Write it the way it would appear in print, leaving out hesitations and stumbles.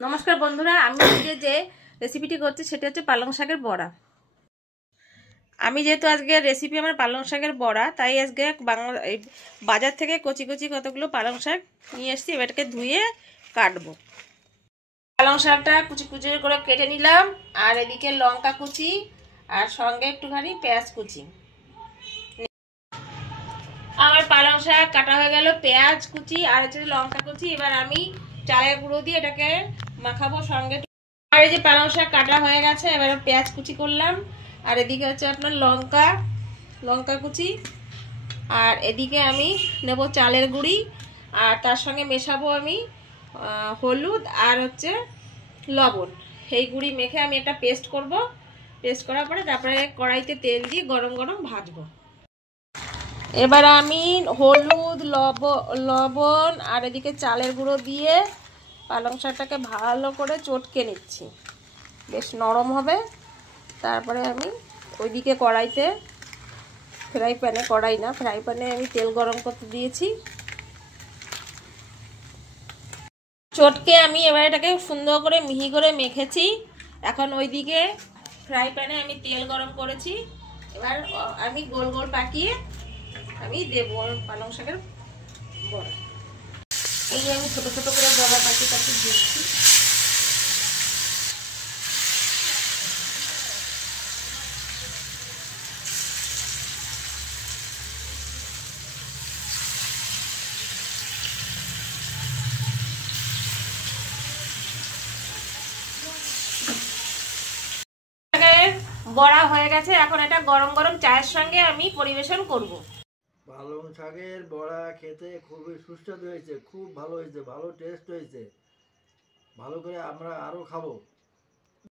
নমস্কার বন্ধুরা, আমি আজকে যে রেসিপিটি করছি সেটা হচ্ছে পালং শাকের বড়া। আমি যেহেতু আজকে রেসিপি আমার পালং শাকের বড়া, তাই আজকে বাজার থেকে কচি কচি কতগুলো পালং শাক নিয়ে এসেছি। এবারটাকে ধুয়ে কাটবো। পালং শাকটা কুচি কুচি করে কেটে নিলাম, আর এদিকে লঙ্কা কুচি আর সঙ্গে একটুখানি পেঁয়াজ কুচি। আমার পালং শাক কাটা হয়ে গেল, পেঁয়াজ কুচি আর হচ্ছে লঙ্কা কুচি। এবার আমি চালের গুঁড়ো দিয়ে এটাকে মাখাবো সঙ্গে। আর এই যে পালং শাক কাটা হয়ে গেছে, এবার পেঁয়াজ কুচি করলাম, আর এদিকে হচ্ছে আপনার লঙ্কা কুচি, আর এদিকে আমি নেব চালের গুঁড়ি, আর তার সঙ্গে মেশাবো আমি হলুদ আর হচ্ছে লবণ। এই গুঁড়ি মেখে আমি একটা পেস্ট করব। পেস্ট করার পরে তারপরে কড়াইতে তেল দিয়ে গরম গরম ভাজবো। এবার আমি হলুদ লবণ আর এদিকে চালের গুঁড়ো দিয়ে পালং শাকটাকে ভালো করে চটকে নিচ্ছি, বেশ নরম হবে। তারপরে আমি ওইদিকে ফ্রাই প্যানে আমি তেল গরম করতে দিয়েছি। চটকে আমি এবার এটাকে সুন্দর করে মিহি করে মেখেছি। এখন ওইদিকে ফ্রাই প্যানে আমি তেল গরম করেছি। এবার আমি গোল গোল পাকিয়ে আমি দেবো পালং শাকের বড়া। এই আমি ছোট ছোট করে বড়া পাকিয়ে দিচ্ছি। বড়া হয়ে গেছে, এখন এটা গরম গরম চায়ের সঙ্গে আমি পরিবেশন করব। পালং শাকের বড়া খেতে খুবই সুস্বাদু হয়েছে, খুব ভালো হয়েছে, ভালো টেস্ট হয়েছে। ভালো করে আমরা আরো খাবো।